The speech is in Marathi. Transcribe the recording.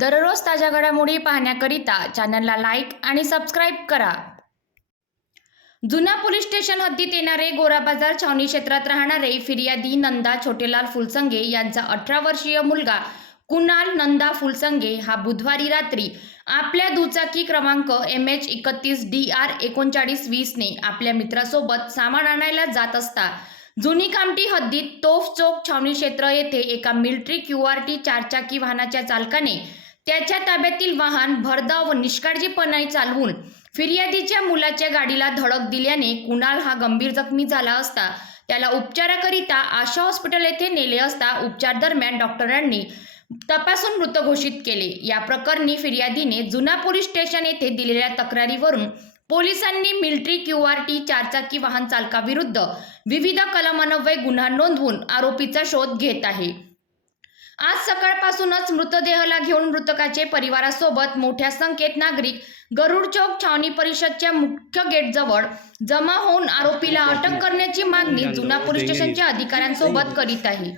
दररोज ताज्या घडामोडी पाहण्याकरिता चॅनलला लाईक आणि सबस्क्राईब करा. जुना पोलीस स्टेशन हद्दीत येणारे गोराबाजार छावणी क्षेत्रात राहणारे फिर्यादी नंदा छोटेलाल फुलसंगे यांचा अठरा वर्षीय मुलगा कुणाल नंदा फुलसंगे हा बुधवारी रात्री आपल्या दुचाकी क्रमांक एम एच एकतीस डी आर एकोणचाळीस वीसने आपल्या मित्रासोबत सामान आणायला जात असता. जुनी कामठी हद्दीत तोफ चौक छावणी क्षेत्र येथे एका मिलिटरी क्यू आर टी चारचाकी वाहनाच्या चालकाने त्याच्या ताब्यातील वाहन भरधाव व निष्काळजीपणाने चालवून फिर्यादीच्या मुलाच्या गाडीला धडक दिल्याने कुणाल हा गंभीर जखमी झाला असता त्याला उपचाराकरिता आशा हॉस्पिटल येथे नेले असता उपचार दरम्यान डॉक्टरांनी तपासून मृत घोषित केले. या प्रकरणी फिर्यादीने जुना पोलीस स्टेशन येथे दिलेल्या तक्रारीवरून पोलिसांनी मिल्ट्री क्यू आर टी चारचाकी वाहन चालकाविरुद्ध विविध कलमान्वये गुन्हा नोंदवून आरोपीचा शोध घेत आहे. आज सकाळपासूनच मृतदेहाला घेऊन मृतकाचे परिवारासोबत मोठ्या संख्येत नागरिक गरुड चौक छावणी परिषदच्या मुख्य गेटजवळ जमा होऊन आरोपीला अटक करण्याची मागणी जुना पोलीस स्टेशनच्या अधिकाऱ्यांसोबत करीत आहे.